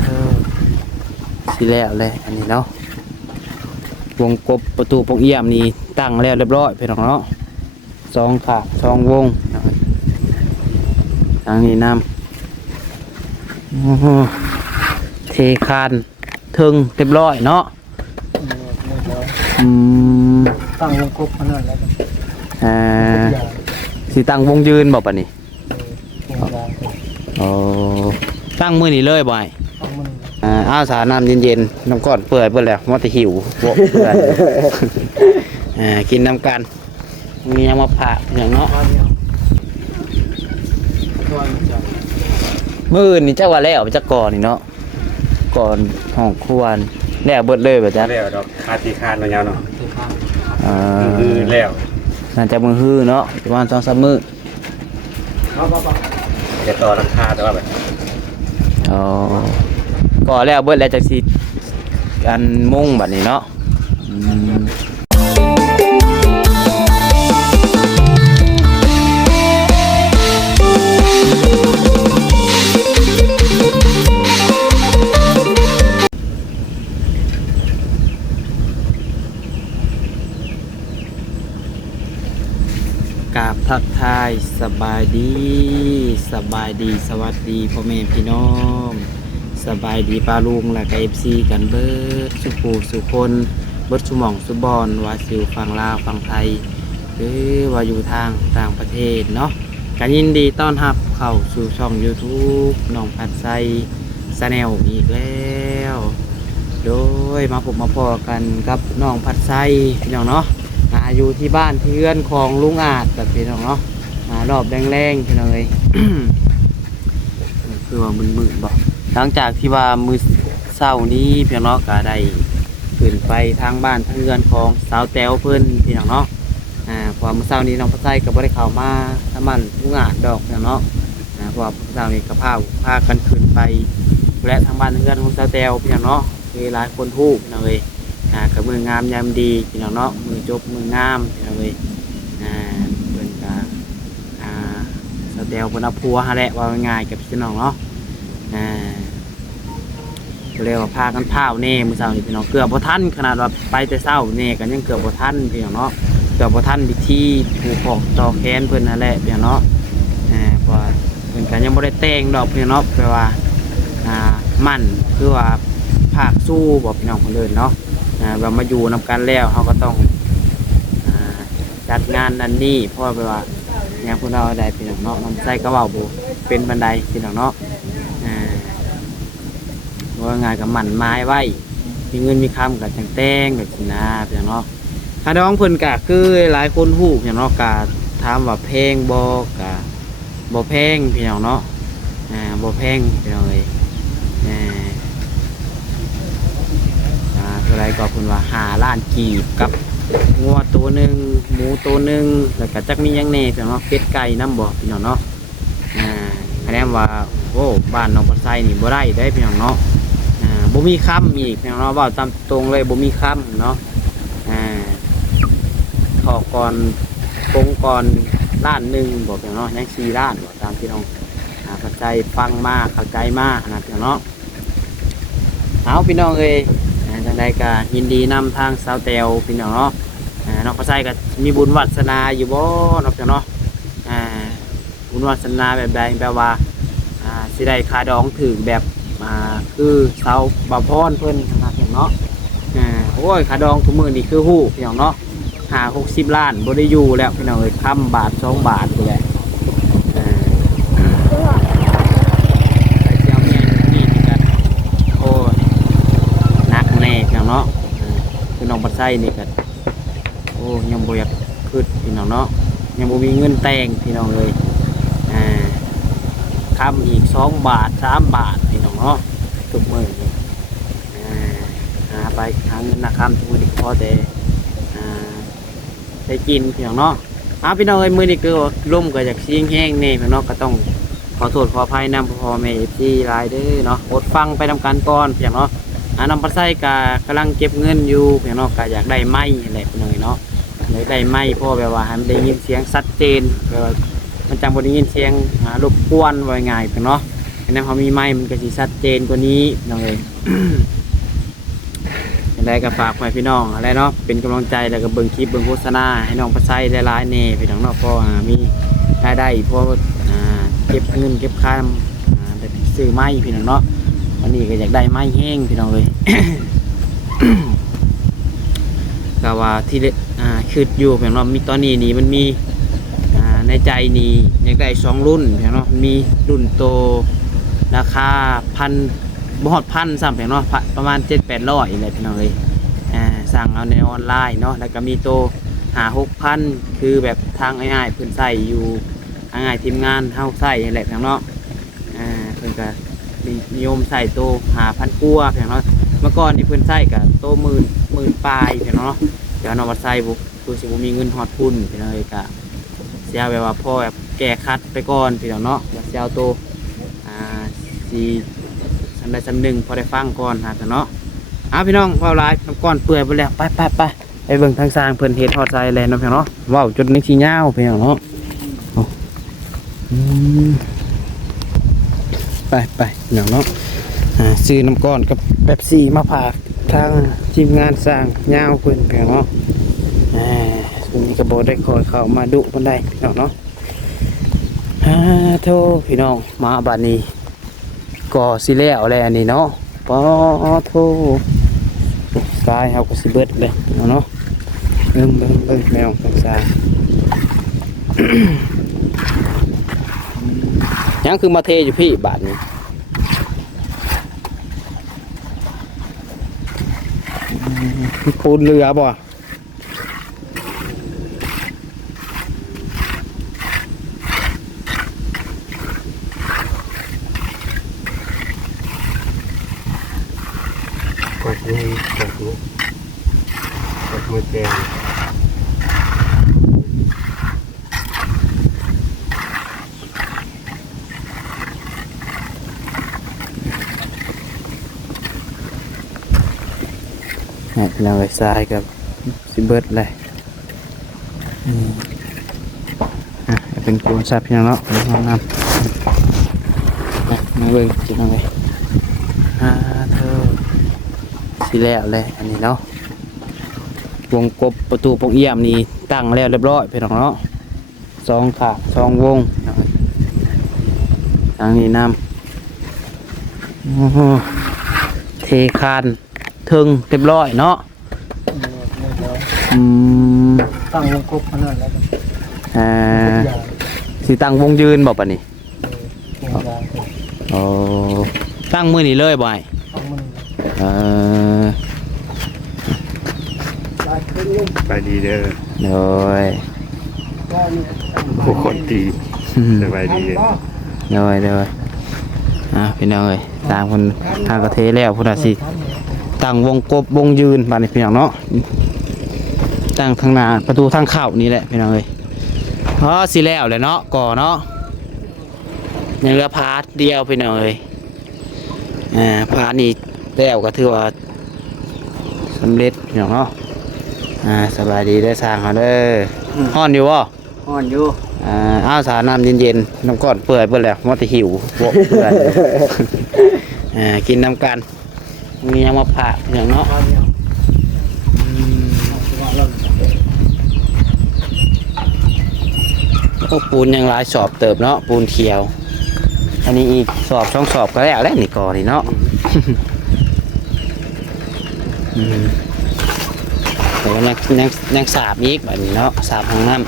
เธอสิแล้วเลยอันนี้เนาะวงกบประตูปงเอี่ยมนี่ตั้งแล้วเรียบร้อยพี่น้องเนาะ2 ขา2 วงทางนี้น้ำเทคานถึงเรียบร้อยเนาะตั้งวงกบขนาดแล้วสิตั้งวงยืนบอกปะนี่ตั้งมือนี่เลยบ่อยอ้าวสาน้ำเย็นๆน้ำก้อนเปื่อยเปื่อยแล้วมันจะหิวเปื่อยกินน้ำกันมีน้ำมะพร้าวอย่างเนาะมือนี่เจ้าว่าแล้วจะก่อนนี่เนาะก่อนห้องครัวแล้วเบิดเลยแบบนั้นแล้วดอกคาตีคานเราเนาะมือแล้วน่าจะมือฮื้อเนาะประมาณ2-3 มื้อจะต่อราคาแต่ว่าแบบก่อแล้วเบิดแล้วจากสิกันมุ่งแบบนี้เนาะกราบทักทายสบายดีสวัสดีพ่อแม่พี่น้องสบายดีป้าลุงและกับ FC กันเบิดสุขสุคนเบิดสุหม่องสุบอนว่าสิวฝั่งลาวฝั่งไทยหรือว่าอยู่ทางต่างประเทศเนาะกันยินดีต้อนรับเข้าสู่ช่อง YouTube น้องพัดไซชาแนลอีกแล้วโดยมาพบมาพอกันกับน้องพัดไซพี่น้องเนาะอยู่ที่บ้านที่เรือนของลุงอาจแบบพี่น้องเนาะรอบแรงๆพี่น้องเลย คือว่ามึนๆบอกหลังจากที่ว่ามือเศร้านี้พี่น้องก็ได้ขึ้นไปทางบ้านทางเรือนของสาวแต้วเพิ่นพี่น้องเนาะพอมือเศร้านี้น้องพัดไส้ก็บ่ได้เข้ามาทำมันลุงอาจดอกพี่น้องเนาะเพราะว่ามือเศร้านี้ก็พากันขึ้นไปและทางบ้านทางเรือนของสาวแต้วพี่น้องเนาะคือหลายคนทูบพี่น้องเลยกับมืองามยามดีพี่น้องเนาะมือจบมืองามพี่น้องเลยเพิ่นก็สาวแต้วเพิ่นเอาผัวหาแหละว่าง่ายกับพี่น้องเนาะเรียกว่าพากันเผาเน่มือเช้านี่พี่น้องเกือบบ่ทันขนาดว่าไปแต่เช้าเน่กันยังเกือบบ่ทันพี่น้องเนาะเกือบบ่ทันพิธีผูกคอต่อแขนเพิ่นนั่นแหละพี่น้องเนาะเพราะเพิ่นก็ยังบ่ได้แต่งดอกพี่น้องเนาะแปลว่ามั่นคือว่าภาคสู้บ่พี่น้องเพิ่นเอิ้นเนาะว่ามาอยู่นำกันแล้วเฮาก็ต้องจัดงานนั่นนี่เพราะว่าแปลว่าเนี่ยพวกเราได้พี่น้องเนาะน้ำใส่กระเป๋าบ่เป็นบันไดพี่น้องเนาะว่าง่ายกับหมั่นไม้ไว้มีเงินมีคำกับจังแต้งกับสินาพี่น้องถ้าน้องเพิ่นกะคือหลายคนฮู้พี่น้องกะถามว่าแพงบ่กะบ่แพงพี่น้องเนาะบ่แพงพี่น้องเลยเท่าไรก็เพิ่นว่า5 ล้านกีบกับงัวตัวหนึ่งหมูตัวหนึ่งแล้วก็จักมียังแน่พี่น้องเนาะเป็ดไก่น้ำบ่พี่น้องเนาะคะแนนว่าโอ้บ้านน้องปัดไซนี่บ่ได้ได้พี่น้องเนาะบ่มีคำอีกพี่น้องเนาะว่าตามตรงเลยบ่มีคำเนาะถอกก่อนปงก่อน1 ล้านบอกพี่น้องเนาะยัง4 ล้านบอกตามพี่น้องเข้าใจฟังมากเข้าใจมากนะพี่น้องเนาะเอาพี่น้องเอ้ยจังใดก็ยินดีนำทางสาวแต้วพี่น้องเนาะน้องปัดไซก็มีบุญวาสนาอยู่บ่เนาะพี่น้องเนาะบุญวาสนาแบบใดแบบว่าสิได้คาดองถึงแบบคือเสาบาพรเพิ่นขนาดอย่างเนาะโอ้ยคาดองทุกมือนี่คือหู้อย่างเนาะ50-60 ล้านบ่ได้อยู่แล้วพี่น้องเอ้ยคำบาท2 บาทไปเลยไอ้เจ้าแม่นี่กันโอ้ยนักแน่พี่น้องเนาะคือน้องปัดไส้นี่กันโอ้ยังบ่อยากขึ้นพี่น้องเนาะยังบ่มีเงินแต่งพี่น้องเลยคำอีก2 บาท3 บาทพี่น้องเนาะทุกมือไปหาเงินคำทุกมือดีพอแต่ได้กินพี่น้องเนาะพี่น้องเอ้ยมือนี่คือร่มก็จากเสียงแห้งเนี่ยพี่น้องก็ต้องขอโทษขออภัยนำพ่อแม่ที่รายเด้อเนาะอดฟังไปทำการก่อนพี่น้องเนาะน้ำปัสไส้กกำลังเก็บเงินอยู่พี่น้องก็อยากได้ไม้อะไรพี่น้องเนาะเลยได้ไม้พ่อแบบว่าให้มันได้ยินเสียงชัดเจนแบบมันจังบ่ได้ยินเสียงรบกวนไว้ง่ายพี่น้อง อันนั้นเขามีไม้มันก็สิชัดเจนกว่านี้น้องเอ้ย อะไรก็ฝากไว้พี่น้องอะไรเนาะเป็นกำลังใจแล้วก็เบิ่งคลิปเบิ่งโฆษณาให้น้องประไซได้หลายๆแน่พี่น้องเนาะเพราะมีรายได้เพราะเก็บเงินเก็บค่าได้ซื้อไม้พี่น้องเนาะวันนี้ก็อยากได้ไม้แห้งพี่น้องเลย ก็ว่าที่คิดอยู่พี่น้องเนาะมีตอนนี้นี่มันมีในใจนี่อยากได้2รุ่นพี่น้องเนาะมีรุ่นโตราคาบ่ฮอดพันซ้ำพี่น้องเนาะประมาณ 7-800นี่แหละพี่น้องเอ้ยสั่งเอาในออนไลน์เนาะแล้วก็มีโต5-6,000คือแบบทางง่ายๆเพิ่นใส่อยู่ง่ายๆทีมงานเฮาใส่นี่แหละพี่น้องเนาะเพิ่นก็นิยมใส่โต5,000กว่าพี่น้องเนาะเมื่อก่อนนี่เพิ่นใส่ก็โต10,000ปลายพี่น้องเนาะเดี๋ยวน้องว่าใส่บ่คือสิบ่มีเงินฮอดทุนพี่น้องเอ้ยก็เสียแบบว่าพอแบบแก้คัดไปก่อนพี่น้องเนาะแล้วสิเอาโตสิทำได้หนึ่งพอได้ฟังก่อนฮะเนาะพี่น้องว่าลายน้ำก้อนเปื่อยไปแล้วไปเบิ่งทางสร้างเพิ่นเฮ็ดทอดใจแล้วน้องพี่น้องว้าวจนในที่ยาวพี่น้องเนาะไปพี่น้องเนาะซื้อน้ำก้อนกับเป๊ปซี่มาฝากทางทีมงานสร้างยาวเพิ่นพี่น้องเนาะส่วนนี้ก็บ่ได้คอยเข้ามาดุเพิ่นได้พี่น้องเนาะโธ่พี่น้องมาบัดนี้ก็สิแล้วแหละอันนี้เนาะปอโธ่กายเฮาก็สิเบิดเลยเนาะเบิ่งแมวสงสาร ยังคือมาเทอยู่พี่บาทนี้ปูนเรือบ่กดมือแจงเราไปทรายกับสิเบิร์ดเลยเป็นกวนซับพี่น้องเนาะน้ำมาเบิ่งจิน้องเลยเธอสิแล้วเลยอันนี้เนาะวงกบประตูปงเอี่ยมนี่ตั้งแล้วเรียบร้อยพี่น้องเนาะ2 ขา2 วงทางนี้น้ำเทคานถึงเรียบร้อยเนาะตั้งวงกบขนาดแล้วสิตั้งวงยืนบอกป่ะนี่ตั้งมือนี่เลยบ่อยไปดีเด้อโดยผู้คนดีสบายดีโดยพี่น้องเอ้ยตามคนทางกระเทแล้วพุ่นสิตั้งวงกบวงยืนบ้านนี้พี่น้องเนาะตั้งทางหน้าประตูทางเข้านี่แหละพี่น้องเอ้ยสิแล้วเลยเนาะก่อเนาะยังเหลือพาร์ทเดียวพี่น้องเอ้ยพาร์ทนี้แล้วก็ถือว่าสำเร็จพี่น้องเนาะสบายดีได้สร้างเขาเด้อฮ้อนอยู่วะฮ้อนอยู่สารน้ำเย็นๆน้ำก้อนเปื่อยเปื่อยแล้วมันจะหิวบวกเปื่อยกินน้ำกันมีน้ำมะพร้าวอย่างเนาะพวกปูนยังลายสอบเติบเนาะปูนเขียวอันนี้อีกสอบ2 สอบก็แล้วนี่ก่อนี่เนาะแต่ยังสาบอีกแบบนี้เนาะสาบทางน้ำ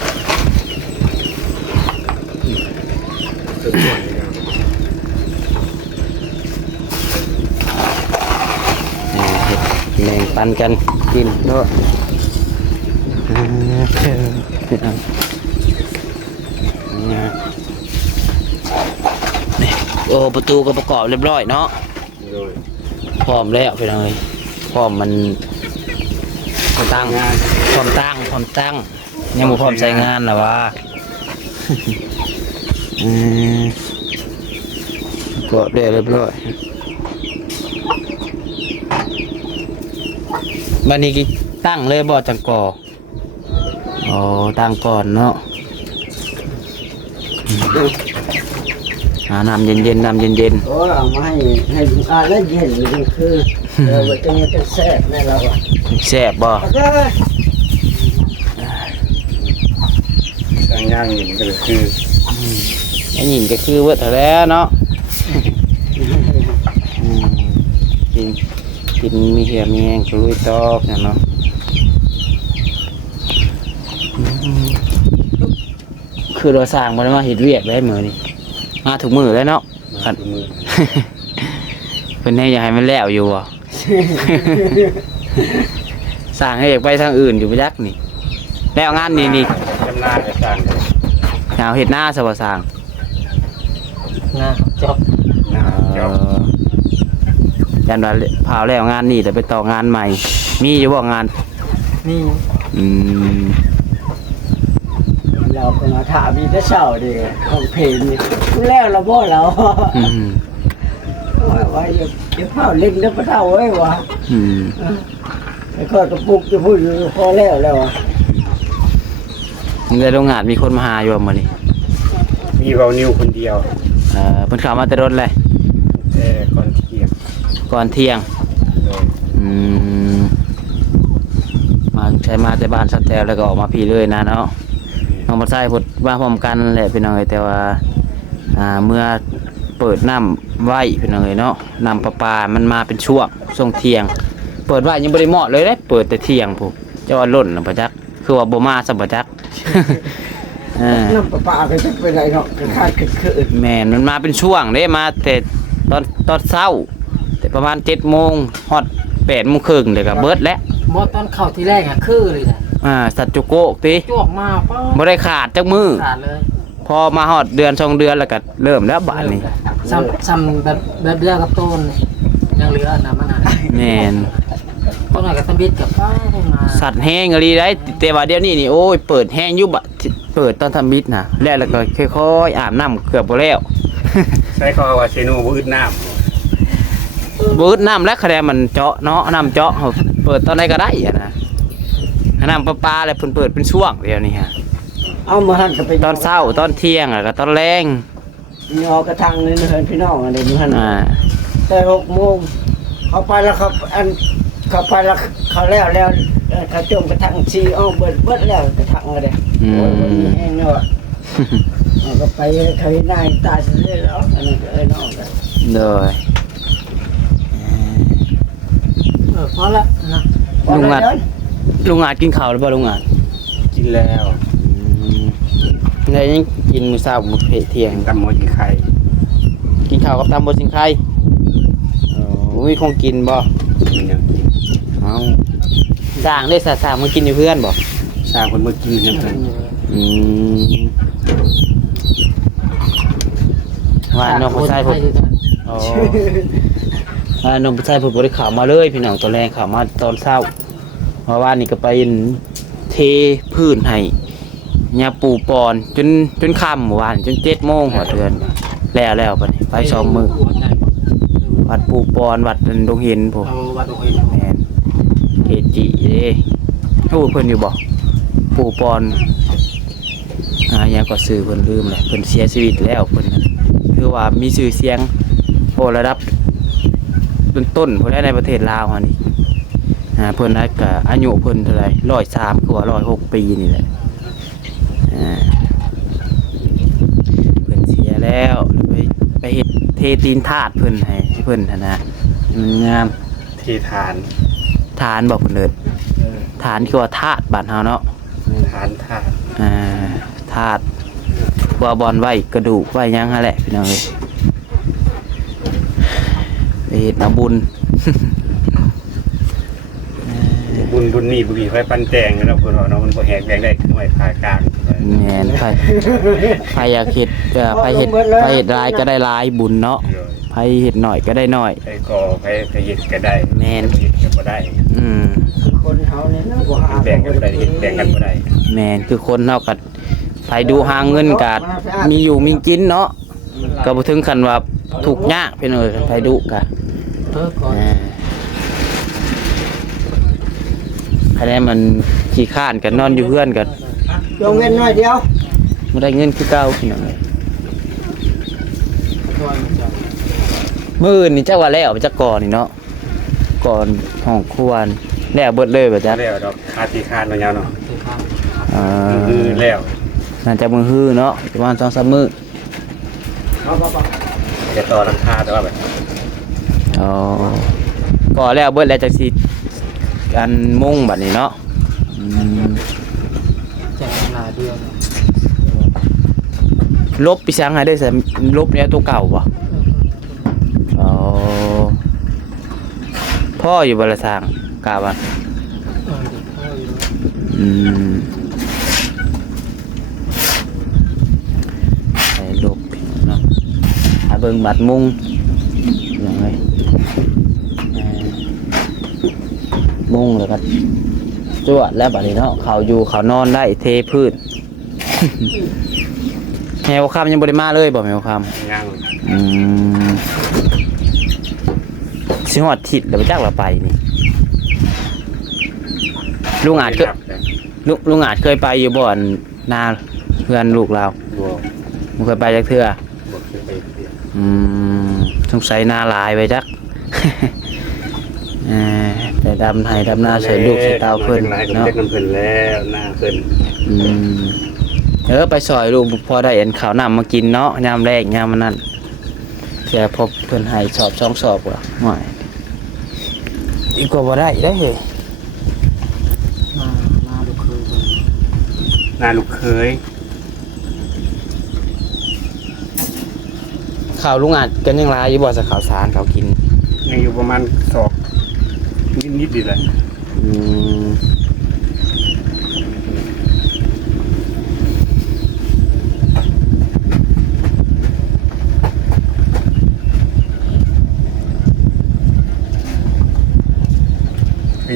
แบ่งปันกันกินเนาะประตูก็ประกอบเรียบร้อยเนาะพร้อมแล้วไปเลยพร้อมมันพร้อมตั้งยังบ่พร้อมใช้งานหรอวะก็เรียบร้อยบันนี้ตั้งเลยบ่จังก่อตั้งก่อนเนาะ น้ำเย็นๆน้ำเย็น โอ้เอามาให้ลุงอาแล้วเย็นนี่คือว่าจะแซ่บแน่เราอ่ะ ๆแซ่บบ่ เอาเด้อ ทางย่างนี่ก็คือ ไอ้หญิงก็คือเบิดแล้วเนาะกินมีเหี่ยมีแห้งกลุยตอกเนี่ยเนาะคือเราสร้างมันมาเห็ดเวียกได้มือนี่มาถูกมือแล้วเนาะ ขันมือ เพิ่นแน่อยากให้มันแล้วอยู่อ่ะ สร้างให้อยากไปทางอื่นอยู่ไปยักนี่แล้วงานนี่ จำหน้าจะสร้าง เอาเห็ดหน้าสบสร้าง นะจบ หน้าเจ้า ยันว่าพาวแล้วงานนี่แต่ไปต่องานใหม่ มีอยู่บ่งาน นี่ อืม เราก็มาถามมีแต่เช้าดิของเพลงนี่แล้วเราบ่เรา อืม ว่าอย่าเผาเล่นแล้วปะเท่าไว้วะ อืม ไอ้ข้อกระปุกจะพูดอยู่พอแล้วอ่ะ ในโรงงานมีคนมาหาอยู่บ่มื้อนี้ มีเบานิวคนเดียว เพิ่นเข้ามาแต่รถเลย แต่ก่อนเที่ยง ก่อนเที่ยง โดย อืมมาใช้มาแต่บ้านสักแถวแล้วก็ออกมาพี่เลยนะเนาะน้องมาใส่พดมาพร้อมกันนั่นแหละพี่น้องเอ้ยแต่ว่าเมื่อเปิดน้ำไว้พี่น้องเอ้ยเนาะน้ำประปามันมาเป็นช่วงเที่ยง เปิดไว้ยังบ่ได้เหมาะเลยเด้เปิดแต่เที่ยงพุ่นเจ้าว่าล้นน่ะบ่จักคือว่าบ่มาซะบ่จัก น้ำประปาก็จะเป็นไรเนาะคาดคืน แม่นมันมาเป็นช่วงเด้มาแต่ตอนเช้า แต่ประมาณ7 โมงฮอด8 โมงครึ่งเดี๋ยวก็เบิดแล้ว มอตอนเข้าที่แรกอ่ะคือเลยนะ สัตว์จุโกกติ จวกมาป้า บ่ได้ขาดจักมือ ขาดเลย พอมาฮอดเดือน2 เดือนแล้วก็เริ่มแล้วบาดนี้ ซ้ำแบบเดียวกับต้นยังเหลือน้ำมันอะไร แม่น ต้นไหนกับตะบิดกับป้าต้นมา สัตว์แห้งอีหลีได้แต่ว่าเดี๋ยวนี้นี่โอ้ยเปิดแห้งอยู่บะเปิดตอนทำบิดน่ะแล้วก็ค่อยๆอาบน้ำเกือบบ่แล้ว ใช้ข้อว่าเซโนบ่อึดน้ บืดน้ำและคะแนนมันเจาะเนาะน้ำเจาะเขาเปิดตอนไหนก็ได้อะนะน้ำประปาอะไรเพิ่นเปิดเป็นช่วงเดียวนี่ฮะ เอามาหั่นกับไป ตอนเช้าตอนเที่ยงแล้วก็ตอนแรง ยอกระทังเลยเหินพี่น้องอะไรนี่หั่น แต่6 โมงเขาไปแล้วเขาไปแล้วเขาแล้วเขาจมกระทังชีอ้อเบิดแล้วกระทังอะไรโอ้ยมันมีแห้งเนาะเอาก็ไปเขาให้นายตายเสียแล้วอันนั้นก็น้องกัน เลย พอละนะ ลุงอาจกินข้าวหรือเปล่าลุงอาจ ำกินแล้ว ไงยังกินมื้อเช้ามื้อเที่ยง ตำหัวกินไข่ กินข้าวกับตำบนสิงไข่มีคงกินบ่ มีแนวกิน เอาสร้างได้สร้างมากินอยู่เพื่อนบ่ สร้างคนมากินเพิ่น อืมว่านน้องผู้ชายผมอ๋อว่านน้องผู้ชายผมบ่ได้ข่าวมาเลยพี่น้องตอนแรกข่าวมาตอนเช้าเพราะว่านี่ก็ไปเทพื้นให้ยาปูปอนจนค่ำเมื่อวานจน7 โมงหัวเดือนแล้วบัดนี้ไป2 มื้อวัดปูปอนวัดดงเห็นผม เอาวัดโอเค แม่นเกจิเด้โอ้เพิ่นอยู่บ่ปูปอนยังก็ซื้อเพิ่นลืมเลยเพิ่นเสียชีวิตแล้วเพิ่นน่ะคือว่ามีชื่อเสียงโอ้ระดับต้นๆเพิ่นได้ในประเทศลาวหั่นนี่เพิ่นน่ะก็อายุเพิ่นเท่าไหร่103กว่า106 ปีนี่แหละเพิ่นเสียแล้วไปเฮ็ดเทตีนธาตุเพิ่นให้เพิ่นหั่นนะมันงาม ที่ฐาน ฐานบอกเพิ่นเอิ้นฐานคือว่าธาตุบ้านเฮาเนาะ ฐานธาตุ ธาตุว่าบอลไว้กระดูกไว้หยังหั่นแหละพี่น้องเอ้ยไปเฮ็ดเอาบุญ บุญนี่บ่มีไฟปั้นแจงแล้วเพิ่นว่าเนาะมันบ่แหกแดงได้คือไว้ผ่ากลาง แม่นไผอยากเฮ็ดไผเฮ็ดหลายก็ได้หลายบุญเนาะไผเฮ็ดน้อยก็ได้น้อย ไปก่อไปเฮ็ดก็ได้ แม่น เฮ็ดก็บ่ได้ คนเฮาเนี่ยนะบ่หา แบ่งกันบ่ได้เฮ็ดแบ่งกันบ่ได้ แม่นคือคนเฮาก็ไผดูหาเงินก็มีอยู่มีกินเนาะก็บ่ถึงขั้นว่าทุกข์ยากพี่น้องเอ้ยไผดุก็ ก่อน คะแนนมันขี้ข้านกันนอนอยู่เพื่อนกัน จงเงินหน่อยเดียว ไม่ได้เงินคือเก่าพี่น้องเลย มื้อนี่จักว่าแล้วจักก่อนนี่เนาะก่อนห้องครัวนี่แล้วเบิดเลยบ่จ๊ะ แล้วดอกคาที่คานเนาะยาวเนาะ อ่า คือแล้ว น่าจะมื้อฮื้อเนาะประมาณ 2-3 มื้อ จะต่อราคาแต่ว่าแบบ อ๋อก่อแล้วเบิดแล้วจักสิอันมุ่งบัดนี้เนาะอืม จากหลายเดือน ลบไปซังให้ได้ใส่ลบเนี่ยตัวเก่าบ่อ๋อพ่ออยู่บ่ละทางกาบ่อืมใส่ลบเนาะหาเบิ่งบัดมุ่งยังไงมุ่งแล้วก็จวดแล้วบัดนี้เนาะเขาอยู่เขานอนได้เทพื้น แมวคำยังบริมาเลยบอกแมวค ย่าง ำสิหอดทิศแล้วไปจ้างเราไปนี่ลุงอาจเคยลุงอาจเคยไปอยู่บ่อนนาเพื่อนลูกเรา บัว มันเคยไปจักเทื่อ บัวคือไปเปลี่ยน สงสัยนาลายไปจัก แต่ดำไทยดำนาเฉยลูกเฉยเตาเพิ่น เนาะ เนาะ เพิ่นแล้วหน้าเพิ่น ไปซอยลูกพอได้เห็นข้าวน้ำมากินเนาะยามแรกยามมันนั่นแค่พบเพิ่นให้สอบ2 สอบว่ะห่วยอีกกว่าบ่ได้เฮ้ย มาลูกเคย หน้าลูกเคย ข้าวลุงอาจกันยังหลายอยู่บ่สักข้าวสารข้าวกิน ยังอยู่ประมาณศอกนิดๆดีแหละ อืม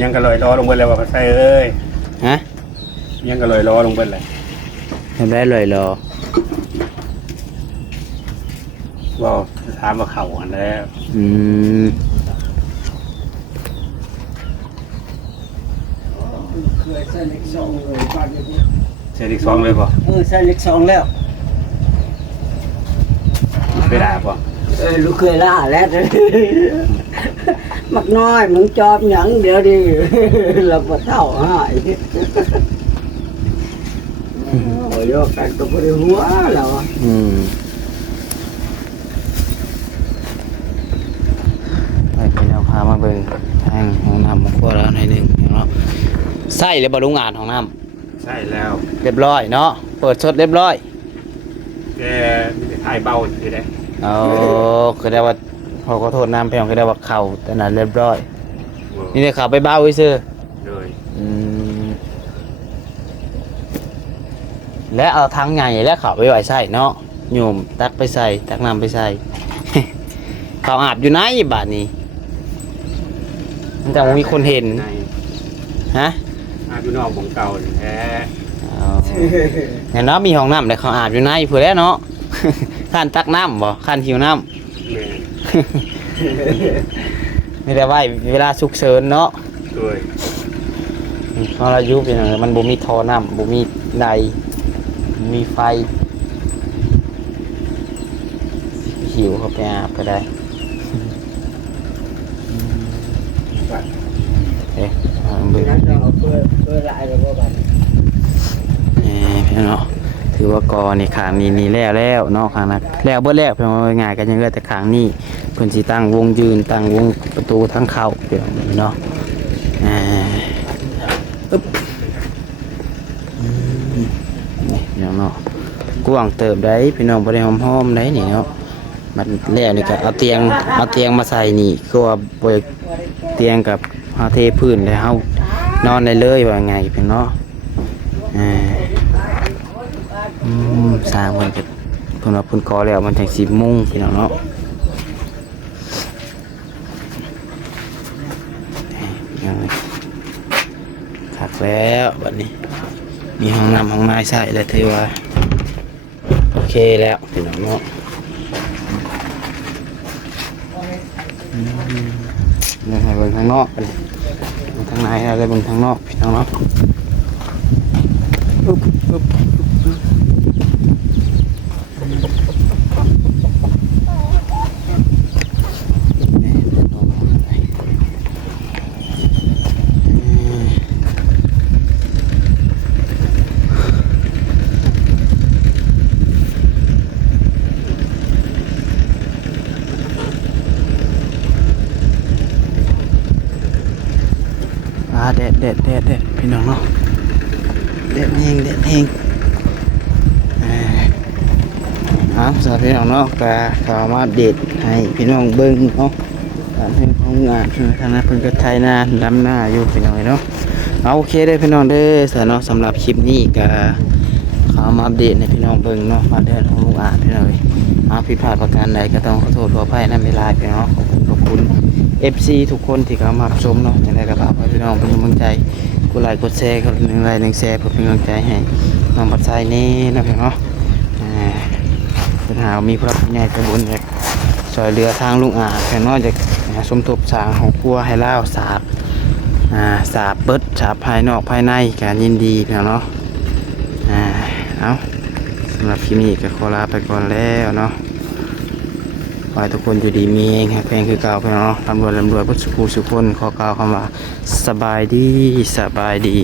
ยังก็ลอยล้อลงไปแล้วว่าใส่เอ้ย ฮะ ยังก็ลอยล้อลงไปเลย ทำได้เลยรอ ว่าจะถามว่าเข่าอันแล้ว อืม เคยใส่เล็กซองเลยบ้านนี้ เสียอีก2เลยป่ะ ใส่เล็กซองแล้ว ไปด่าป่ะ ลูกเคยล่าแล้ว มักน้อยมึงจอบหยังเดี๋ยวดิ เราบ่เท่าหายโอ้ยกันก็บ่ได้หัวแล้ว ไปพี่น้องพามาเบิ่งทางห้องน้ำของครัวเราหน่อยหนึงเนาะใส่เลยบ่ลุงอาจห้องน้ ใช่แล้ว ำเรียบร้อยเนาะเปิดสดเรียบร้อย แกถ่ายเบาทีได้ อ๋อคือได้ว่าขอโทษน้ำเพียงคือได้ว่าเข่าแต่นั้นเรียบร้อยนี่ได้ข่าวไปเบ้าไว้ซื้อ เลย และเอาทั้งไงและข่าวไปไว้ใส่เนาะโยมตักไปใส่ตักน้ำไปใส่ ข่าวอาบอยู่ไหนบาดนี้มันจะมีคนเห็นฮะ อาบอยู่นอกของเก่าแท้ เห็นเนาะมีห้องน้ำแต่ข่าวอาบอยู่ไหนเพื่อแล้วเนาะ ขั้นตักน้ำบ่ขั้นหิวน้ำ แม่ ไม่ได้ไว้เวลาฉุกเฉินเนาะ ด้วย เพราะเรายุบอย่างมันบ่มีท่อน้ำบ่มีใดบ่มีไฟหิวเข้าไปอาบก็ได้เอ๊ะเบิ่ง นั้นเราเคยหลายแล้วบ่บัด พี่เนาะถือว่ากอนี่ขางนี้แล้วเนาะขางนั้นแล้วเบิดแล้วเพียงว่าง่ายกันยังเหลือแต่ขางนี้เพิ่นสิตั้งวงยืนตั้งวงประตูทางเข้าเพียงนี้เนาะอึ๊บนี่พี่น้องเนาะกว้างเติบได้พี่น้องบ่ได้หอมๆได้นี่เนาะมันแล้วนี่ก็เอาเตียงมาใส่นี่คือว่าบ่เตียงกับเฮาเทพื้นแล้วเฮานอนได้เลยว่าไงพี่เนาะสร้างมันจะเพิ่นว่าเพิ่นขอแล้วมันจังสิมุ่งพี่น้องเนาะยังไงคักแล้วบัดนี้มีห้องน้ำห้องน้ำใส่แล้วถือว่าโอเคแล้วพี่น้องเนาะเดินให้เบิ่งข้างนอกกันทางในอะไรเบิ่งทางนอกพี่น้องเนาะอึ๊บอึ๊บ แดดพี่น้องเนาะแดดแห้งสวัสดีพี่น้องเนาะก็ข่าวมาอัปเดตให้พี่น้องเบิ่งเนาะการให้ของงานทางนั้นเพิ่นก็ไถนาลำหน้าอยู่พี่น้องเนาะเอาโอเคเด้อพี่น้องเด้อเนาะสำหรับคลิปนี้ก็ข่าวมาอัปเดตให้พี่น้องเบิ่งเนาะมาเดือนของลุงอาจพี่น้องผิดพลาดประการใดก็ต้องขอโทษขออภัยนำเวลาพี่น้องขอบคุณ FC ทุกคนที่เข้ามารับชมเนาะจังได๋ก็ฝากพี่น้องเป็นกำลังใจกดไลค์กดแชร์กัน1ไลค์1แชร์เพื่อเป็นกำลังใจให้น้องปัดไซนี่นะพี่น้องเนาะปัญหามีผู้รับผู้ใหญ่ใจบุญจากซอยเรือทางลุงอาจเนาะจากสมทบสร้างของครัวให้ลาวสาบเบิดสาบภายนอกภายในการยินดีพี่น้องเนาะเอาสำหรับคลิปนี้ก็ขอลาไปก่อนแล้วเนาะขอให้ทุกคนอยู่ดีมีแข็งแรงคือเก่าพี่น้องร่ำรวยพุทธสุขสุขคนขอกล่าวคำว่าสบายดี